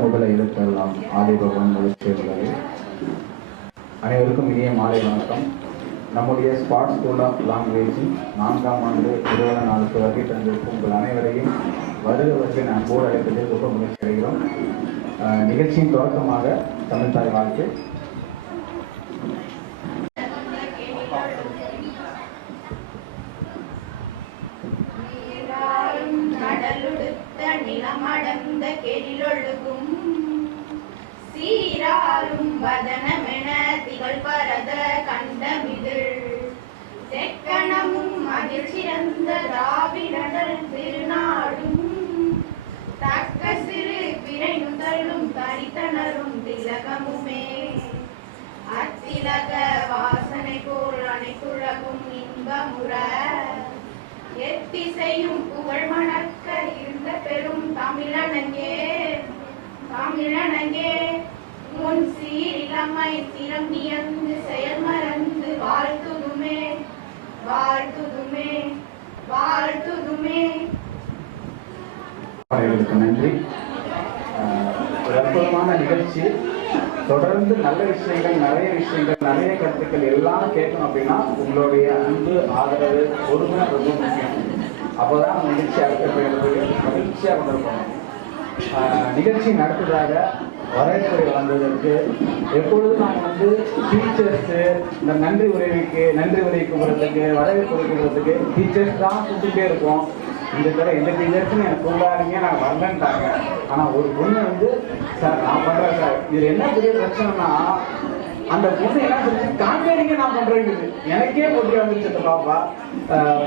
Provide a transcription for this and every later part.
முதல எழுத்தெல்லாம் ஆதிபகவன் சேர்ந்தது. அனைவருக்கும் இனிய மாலை வணக்கம். நம்முடைய ஸ்பாட் ஸ்கூல் ஆஃப் லாங்குவேஜின் 4ஆம் ஆண்டு நிறுவன நாளுக்கு வருகை தந்திருக்கும் உங்கள் அனைவரையும் வருவதற்கு நான் போர் அழைப்பதில் ரொம்ப முயற்சி அடைகிறோம். நிகழ்ச்சியின் தொடக்கமாக தமிழ் தாய் வாழ்த்து. நிலமடந்த கெழிலொழுகும் சீராரும் வதனமென திகழ் பரத கண்டமிதில் செக்கணமும் அதில் சிறந்த திராவிடர் திருநாடும் தக்க சிறு பிறை நுதலும் தரித்தனரும் திலகமுமே அத்திலக வாசனை போல் அனைத்துலகும் இன்பமுற எத்திசையும் புகழ் மணக்க இருந்த பெரும் தமிழனங்கே முன் சீரிழமை திறமியந்து செயல் மறந்து வாழ்த்துதுமே. நன்றி. ஒரு அற்புதமான நிகழ்ச்சி. தொடர்ந்து நல்ல விஷயங்கள், நிறைய கருத்துக்கள் எல்லாம் கேட்கணும் அப்படின்னா உங்களுடைய அன்பு, ஆதரவு, பொறுமை ரொம்ப முக்கியம். அப்போதான் நிகழ்ச்சி அடுத்த மகிழ்ச்சியாக கொண்டிருக்கணும். நிகழ்ச்சி நடத்துவதாக வரவேற்புரை வழங்குவதற்கு எப்பொழுதும் நாங்கள் டீச்சர்ஸு இந்த நன்றி உரை கூறுறதுக்கு வரவேற்புரை கூறுறதுக்கு டீச்சர்ஸ் தான் கூப்பிட்டுட்டே இருக்கோம். இந்த தடவை எந்த டீச்சர்ஸும் எனக்கு கூடாதீங்க, நான் வரலன்ட்டாங்க. ஆனால் ஒரு பொண்ணு சார் நான் பண்ணுறேன் சார், இதில் என்ன பெரிய பிரச்சனைனா அந்த பொண்ணு என்ன சொல்லி காண்பேரிங்க நான் பண்ணுறேங்குது. எனக்கே போட்டி வந்துருச்சு. அந்த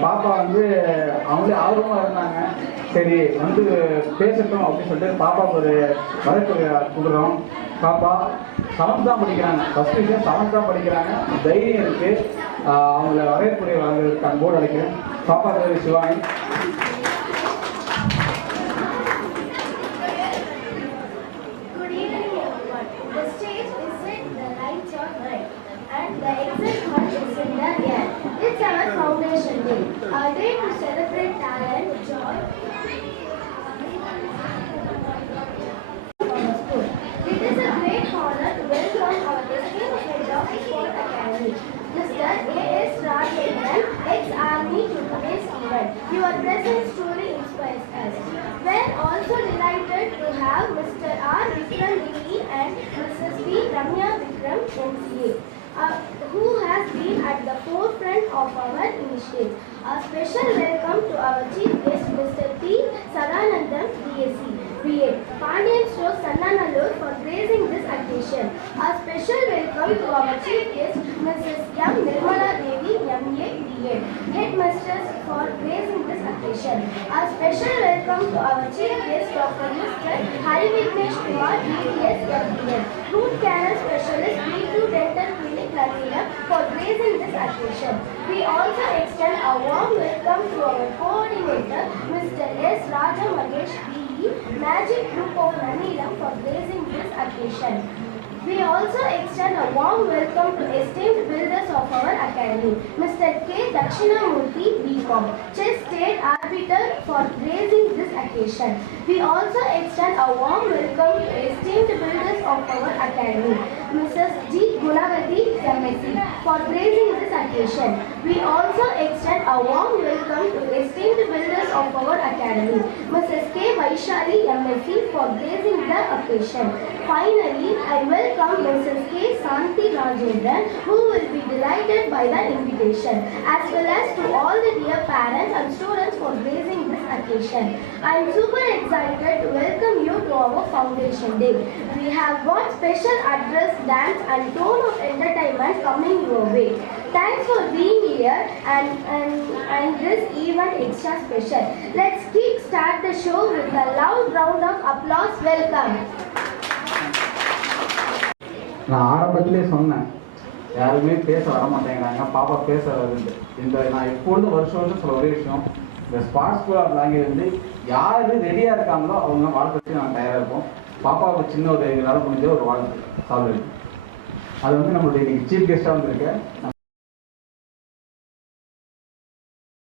பாப்பா அவங்களே ஆர்வமாக இருந்தாங்க. சரி பேசட்டும் அப்படின்னு சொல்லிட்டு பாப்பாவுக்கு ஒரு வரவேற்புரை கொடுக்குறோம். பாப்பா 7th தான் படிக்கிறாங்க. ஃபர்ஸ்ட் விஷயம் 7th தான் படிக்கிறாங்க. தைரியம் இருக்குது. அவங்கள வரவேற்புரை வழங்குறதுக்கு போர்டு அழைக்கிறேன். பாப்பா பேர் Shivani. It's our foundation day, a day to celebrate talent, joy. It is a great honor to welcome our esteemed head of Sport Academy, Mr. A.S. Rajendran, ex-Army, to today's event. Your presence truly inspires us. We are also delighted to have Mr. R. Vikram Devi and Mrs. V. Ramya Vikram, MCA. Who has been at the forefront of our initiatives. A special welcome to our chief guest, Mr. T. Sadanandam, BSc, BA, Pandian Store, Sannanallur, for gracing this occasion. A special welcome to our chief guest, Mrs. M. Nirmala Devi, MA, BA, Headmasters, for gracing this occasion. A special welcome to our chief guest, Dr. Mr. Hari Vignesh Kumar, DTS, FDN, Root Canal Specialist, B2 Dental Clinic, Lanila, for gracing this occasion. We also extend a warm welcome to our coordinator, Mr. S. Raja Magesh, BE, Magic Group of Lanila, for gracing this occasion. We also extend a warm welcome to esteemed builders of our academy, Mr. K. Dakshinamurthy, BCom, Chess State Arbiter, for gracing this occasion. We also extend a warm welcome to esteemed builders of our academy, Mrs. G. Gunavati, MSc, for gracing this occasion. We also extend a warm welcome to esteemed builders of our academy, Mrs. K. Vaishali, MSc, for gracing the occasion. Finally, I welcome Mrs. K. Santi Rajendran, who will be delighted by the invitation, as well as to all the dear parents and students for gracing this occasion. occasion. I am super excited to welcome you to our Foundation Day. We have got special address, dance and tone of entertainment coming your way. Thanks for being here and this event extra special. Let's kick start the show with a loud round of applause. Welcome. நான் ஆரம்பத்திலே சொன்னேன், யாருமே பேச வர மாட்டேங்கிறாங்க, பாப்பா பேச வருது. நான் எப்பொழுதும் வருஷம் சொல்ல ஒரே விஷயம், இந்த ஸ்பாட் ஸ்கூல் ஆஃப் லாங்குவேஜ் வந்து யார் ரெடியாக இருக்காங்களோ அவங்க வாழ்க்கை நாங்கள் தயாராக இருப்போம். பாப்பாவுக்கு சின்ன ஒரு எங்களால் முடிஞ்ச ஒரு வாழ்க்கை சால்வ். அது வந்து நம்மளுடைய இன்னைக்கு சீஃப் கெஸ்ட்டாக வந்திருக்கேன்